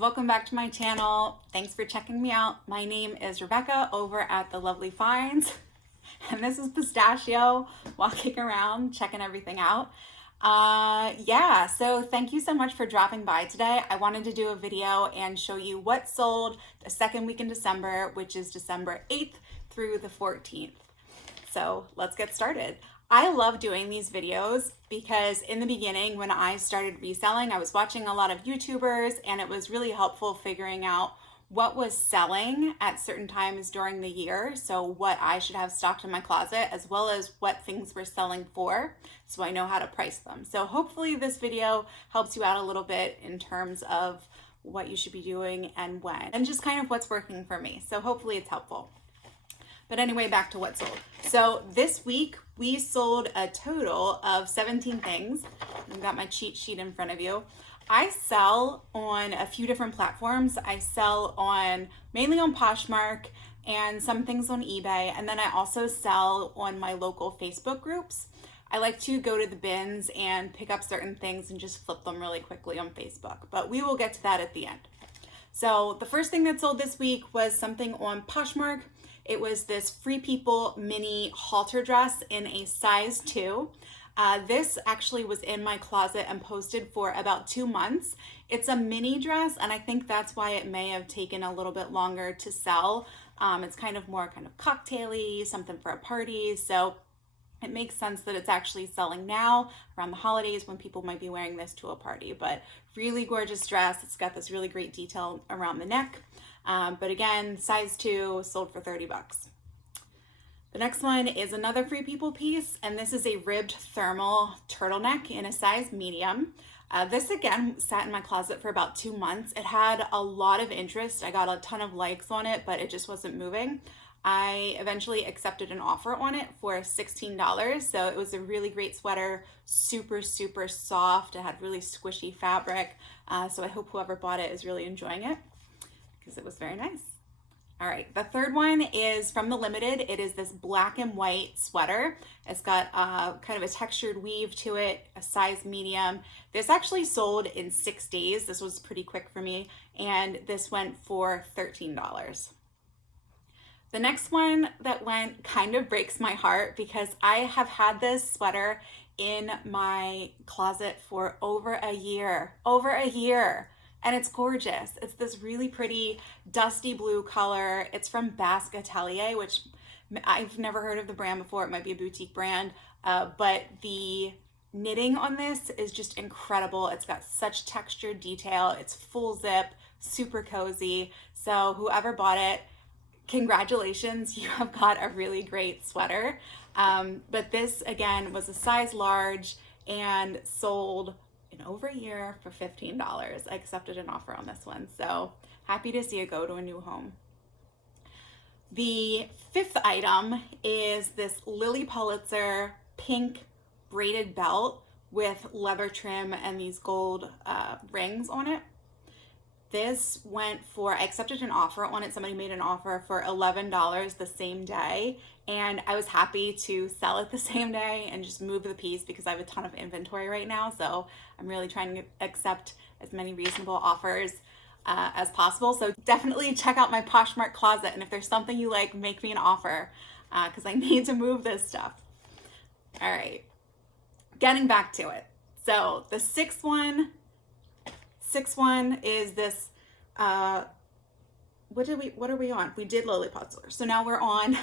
welcome back to my channel. Thanks for checking me out. My name is Rebecca over at The Lovely Finds, and this is Pistachio walking around checking everything out. So thank you so much for dropping by today. I wanted to do a video and show you what sold the second week in December, which is December 8th through the 14th. So let's get started. I love doing these videos because in the beginning, when I started reselling, I was watching a lot of YouTubers and it was really helpful figuring out what was selling at certain times during the year. So what I should have stocked in my closet, as well as what things were selling for, so I know how to price them. So hopefully this video helps you out a little bit in terms of what you should be doing and when, and just kind of what's working for me. So hopefully it's helpful. But anyway, back to what sold. So this week we sold a total of 17 things. I've got my cheat sheet in front of you. I sell on a few different platforms. I sell mainly on Poshmark and some things on eBay. And then I also sell on my local Facebook groups. I like to go to the bins and pick up certain things and just flip them really quickly on Facebook. But we will get to that at the end. So the first thing that sold this week was something on Poshmark. It was this Free People mini halter dress in a size 2. This actually was in my closet and posted for about 2 months. It's a mini dress, and I think that's why it may have taken a little bit longer to sell. It's kind of more cocktaily, something for a party. So it makes sense that it's actually selling now around the holidays when people might be wearing this to a party. But really gorgeous dress. It's got this really great detail around the neck. But again, size 2, sold for 30 bucks. The next one is another Free People piece, and this is a ribbed thermal turtleneck in a size medium. This again sat in my closet for about 2 months. It had a lot of interest. I got a ton of likes on it, but it just wasn't moving. I eventually accepted an offer on it for $16. So it was a really great sweater, super, super soft. It had really squishy fabric. So I hope whoever bought it is really enjoying it, because it was very nice. All right, the third one is from The Limited. It is this black and white sweater. It's got kind of a textured weave to it, a size medium. This actually sold in 6 days. This was pretty quick for me, and this went for $13. The next one that went kind of breaks my heart because I have had this sweater in my closet for over a year. And it's gorgeous. It's this really pretty dusty blue color. It's from Basque Atelier, which I've never heard of the brand before. It might be a boutique brand, but the knitting on this is just incredible. It's got such textured detail. It's full zip, super cozy. So whoever bought it, congratulations, you have got a really great sweater. But this again was a size large and sold in over a year for $15. I accepted an offer on this one, so happy to see it go to a new home. The fifth item is this Lilly Pulitzer pink braided belt with leather trim and these gold rings on it. This went for, I accepted an offer on it. Somebody made an offer for $11 the same day. And I was happy to sell it the same day and just move the piece because I have a ton of inventory right now. So I'm really trying to accept as many reasonable offers as possible. So definitely check out my Poshmark closet. And if there's something you like, make me an offer because I need to move this stuff. All right, getting back to it. So the sixth one is this, what are we on? We did Lilly Pulitzer. So now we're on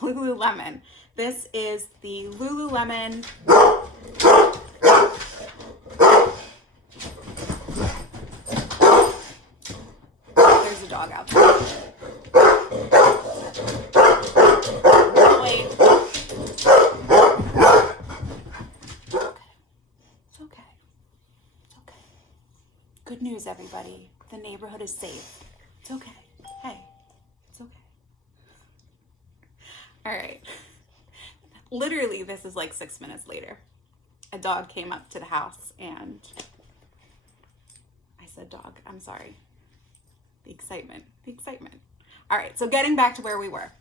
Lululemon. This is the Lululemon. There's a dog out there. Wait. It's okay. Good news, everybody. The neighborhood is safe. It's okay. Hey, it's okay. All right. Literally, this is like 6 minutes later. A dog came up to the house and I said, dog, I'm sorry. The excitement. All right, so getting back to where we were.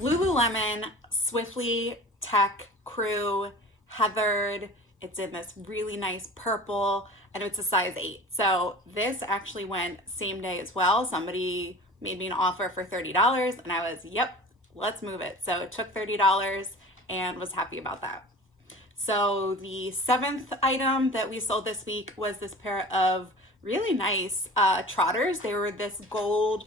Lululemon, Swiftly, Tech, Crew, Heathered, It's in this really nice purple, and it's a size 8. So this actually went same day as well. Somebody made me an offer for $30, and I was, yep, let's move it. So it took $30 and was happy about that. So the 7th item that we sold this week was this pair of really nice trotters. They were this gold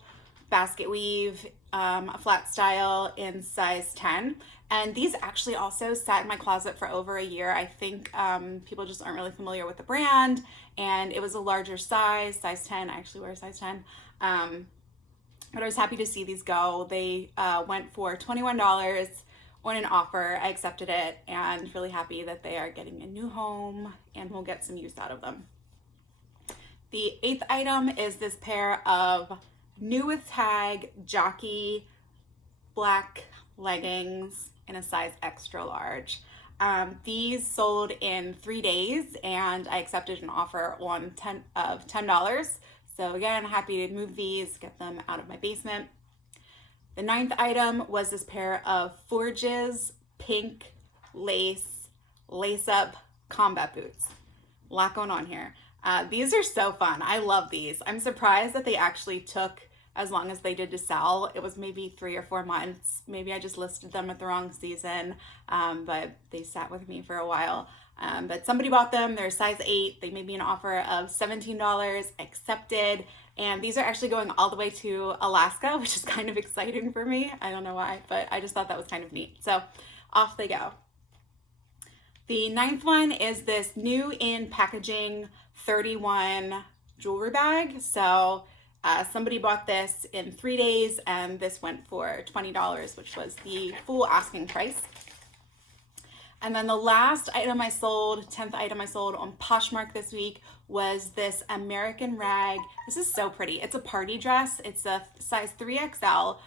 basket weave, a flat style in size 10. And these actually also sat in my closet for over a year. I think people just aren't really familiar with the brand, and it was a larger size 10. I actually wear a size 10. But I was happy to see these go. They went for $21 on an offer. I accepted it and really happy that they are getting a new home and we'll get some use out of them. The 8th item is this pair of new with tag jockey black leggings in a size extra large. These sold in 3 days and I accepted an offer on $10. So again, happy to move these, get them out of my basement. The 9th item was this pair of Forges pink lace-up combat boots. A lot going on here. These are so fun. I love these. I'm surprised that they actually took as long as they did to sell. It was maybe 3 or 4 months. Maybe I just listed them at the wrong season, but they sat with me for a while. But somebody bought them. They're size 8. They made me an offer of $17, accepted. And these are actually going all the way to Alaska, which is kind of exciting for me. I don't know why, but I just thought that was kind of neat. So off they go. The 9th one is this new in packaging 31 jewelry bag. So somebody bought this in 3 days and this went for $20, which was the full asking price. And then the last item I sold, 10th item I sold on Poshmark this week was this American rag. This is so pretty. It's a party dress. It's a size 3XL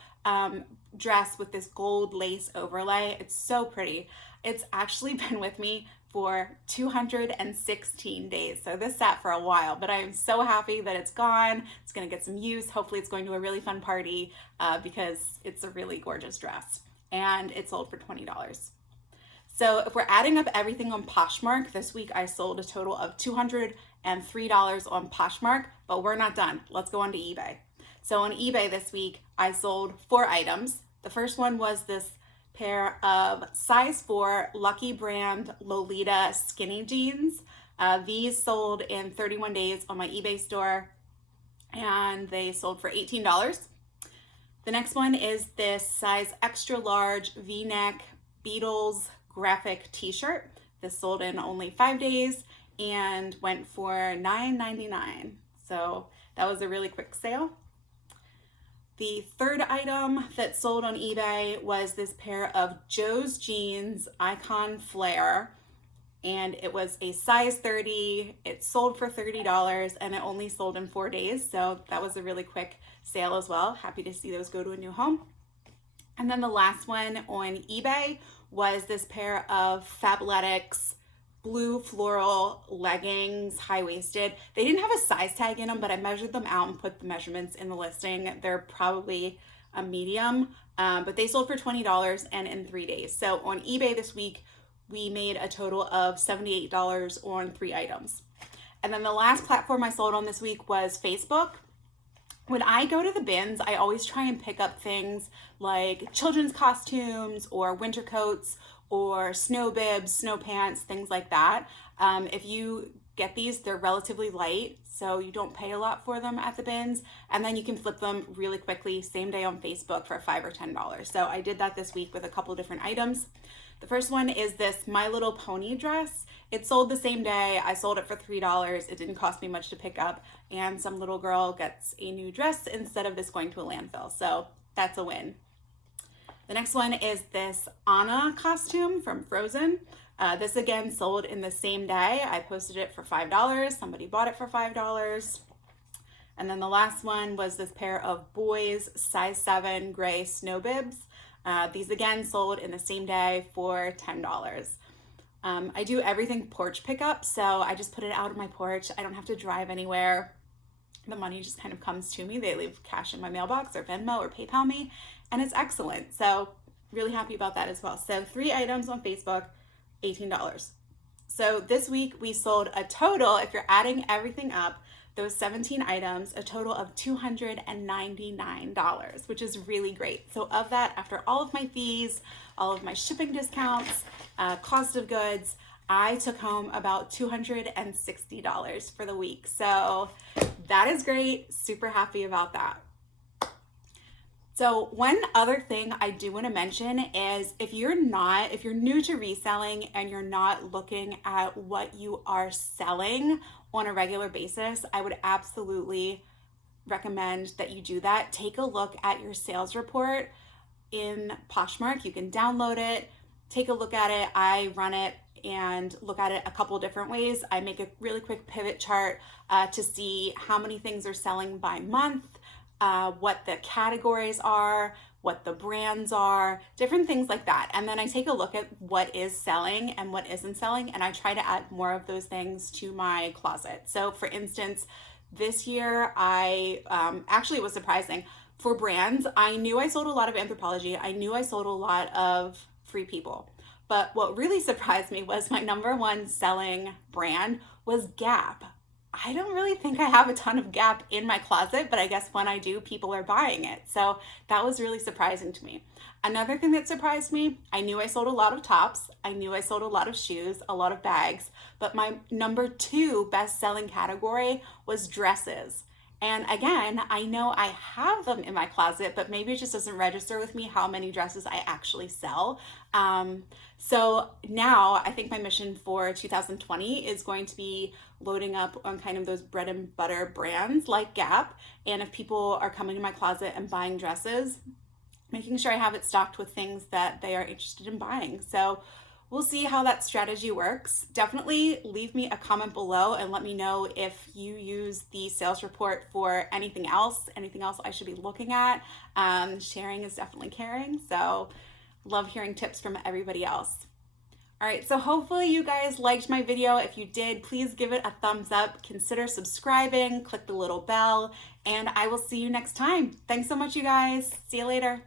dress with this gold lace overlay. It's so pretty. It's actually been with me for 216 days. So this sat for a while, but I am so happy that it's gone. It's gonna get some use. Hopefully it's going to a really fun party because it's a really gorgeous dress and it sold for $20. So if we're adding up everything on Poshmark, this week I sold a total of $203 on Poshmark, but we're not done. Let's go on to eBay. So on eBay this week, I sold 4 items. The first one was this pair of size 4 Lucky Brand Lolita skinny jeans. These sold in 31 days on my eBay store and they sold for $18. The next one is this size extra large V-neck Beatles graphic t-shirt. This sold in only 5 days and went for $9.99. So that was a really quick sale. The third item that sold on eBay was this pair of Joe's Jeans Icon Flare, and it was a size 30. It sold for $30 and it only sold in 4 days. So that was a really quick sale as well. Happy to see those go to a new home. And then the last one on eBay was this pair of Fabletics blue floral leggings, high-waisted. They didn't have a size tag in them, but I measured them out and put the measurements in the listing. They're probably a medium, but they sold for $20 and in 3 days. So on eBay this week, we made a total of $78 on 3 items. And then the last platform I sold on this week was Facebook. When I go to the bins, I always try and pick up things like children's costumes or winter coats or snow bibs, snow pants, things like that. If you get these, they're relatively light, so you don't pay a lot for them at the bins, and then you can flip them really quickly, same day on Facebook for $5 or $10. So I did that this week with a couple different items. The first one is this My Little Pony dress. It sold the same day. I sold it for $3. It didn't cost me much to pick up, and some little girl gets a new dress instead of this going to a landfill. So that's a win. The next one is this Anna costume from Frozen. This again sold in the same day. I posted it for $5. Somebody bought it for $5. And then the last one was this pair of boys size 7 gray snow bibs. These again sold in the same day for $10. I do everything porch pickup, so I just put it out on my porch. I don't have to drive anywhere. The money just kind of comes to me. They leave cash in my mailbox or Venmo or PayPal me, and it's excellent. So really happy about that as well. So 3 items on Facebook, $18. So this week we sold a total, if you're adding everything up, those 17 items, a total of $299, which is really great. So of that, after all of my fees, all of my shipping discounts, cost of goods, I took home about $260 for the week. So that is great. Super happy about that. So one other thing I do want to mention is if you're new to reselling and you're not looking at what you are selling on a regular basis, I would absolutely recommend that you do that. Take a look at your sales report in Poshmark. You can download it, take a look at it. I run it and look at it a couple different ways. I make a really quick pivot chart to see how many things are selling by month, what the categories are, what the brands are, different things like that. And then I take a look at what is selling and what isn't selling, and I try to add more of those things to my closet. So for instance, this year I actually, was surprising. For brands, I knew I sold a lot of Anthropologie. I knew I sold a lot of Free People. But what really surprised me was my number one selling brand was Gap. I don't really think I have a ton of Gap in my closet, but I guess when I do, people are buying it. So that was really surprising to me. Another thing that surprised me, I knew I sold a lot of tops. I knew I sold a lot of shoes, a lot of bags, but my number 2 best-selling category was dresses. And again, I know I have them in my closet, but maybe it just doesn't register with me how many dresses I actually sell. So now I think my mission for 2020 is going to be loading up on kind of those bread and butter brands like Gap. And if people are coming to my closet and buying dresses, making sure I have it stocked with things that they are interested in buying. So we'll see how that strategy works. Definitely leave me a comment below and let me know if you use the sales report for anything else I should be looking at. Sharing is definitely caring, so love hearing tips from everybody else. All right, so hopefully you guys liked my video. If you did, please give it a thumbs up, consider subscribing, click the little bell, and I will see you next time. Thanks so much, you guys. See you later.